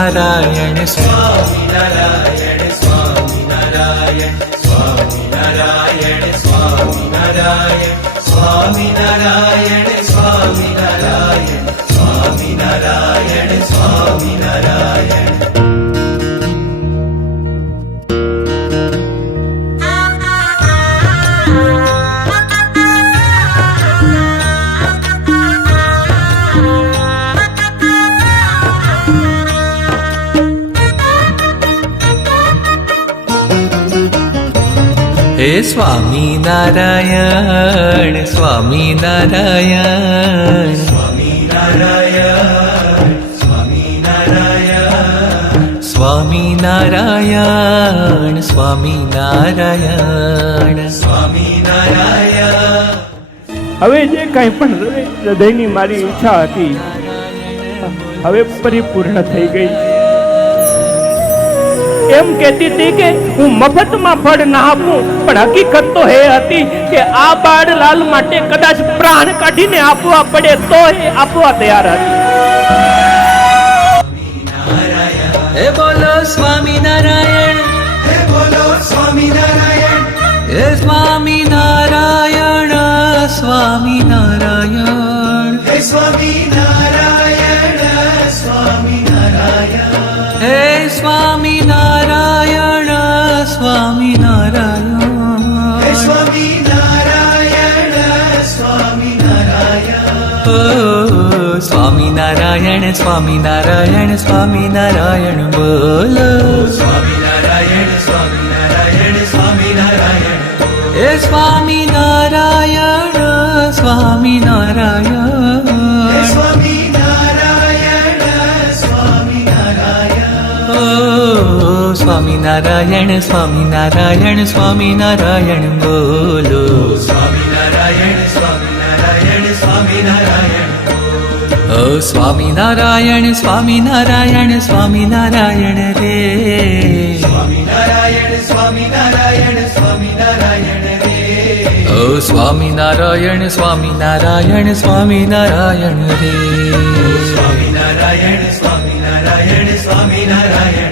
સ્વામિનારાયણ સ્વામિનારાયણ સ્વામિનારાયણ સ્વામિનારાયણ સ્વામિનારાયણ સ્વામિનારાયણ સ્વામિનારાયણ સ્વામિનારાયણ સ્વામિનારાયણ. હે સ્વામિનારાયણ સ્વામિનારાયણ સ્વામિનારાયણ સ્વામિનારાયણ સ્વામિનારાયણ સ્વામિનારાયણ સ્વામિનારાયણ. હવે જે કંઈ પણ હૃદયની મારી ઈચ્છા હતી હવે પરિપૂર્ણ થઈ ગઈ. એમ કહેતી હતી કે હું મફતમાં ફળ ના આપું, પણ હકીકત તો એ હતી કે આ બાળલાલ માટે કદાચ પ્રાણ કાઢીને આપવા પડે તો એ આપવા તૈયાર હતી. હે બોલો સ્વામિનારાયણ હે બોલો સ્વામિનારાયણ હે સ્વામિનારાયણ સ્વામિનારાયણ હે સ્વામિનારાયણ સ્વામિનારાયણ હે સ્વામિનારાયણ સ્વામિનારાયણ હે સ્વામિનારાયણ સ્વામિનારાયણ. ઓ સ્વામિનારાયણ સ્વામિનારાયણ સ્વામિનારાયણ બોલો સ્વામિનારાયણ સ્વામિનારાયણ સ્વામિનારાયણ હે સ્વામિનારાયણ સ્વામિનારાયણ હે સ્વામિનારાયણ સ્વામિનારાયણ. ઓ સ્વામિનારાયણ સ્વામિનારાયણ સ્વામિનારાયણ બોલો સ્વામિનારાયણ સ્વામિનારાયણ સ્વામિનારાયણ ઓ સ્વામિનારાયણ સ્વામિનારાયણ સ્વામિનારાયણ રે સ્વામિનારાયણ સ્વામિનારાયણ સ્વામિનારાયણ રે ઓ સ્વામિનારાયણ સ્વામિનારાયણ સ્વામિનારાયણ રે સ્વામિનારાયણ સ્વામિનારાયણ સ્વામિનારાયણ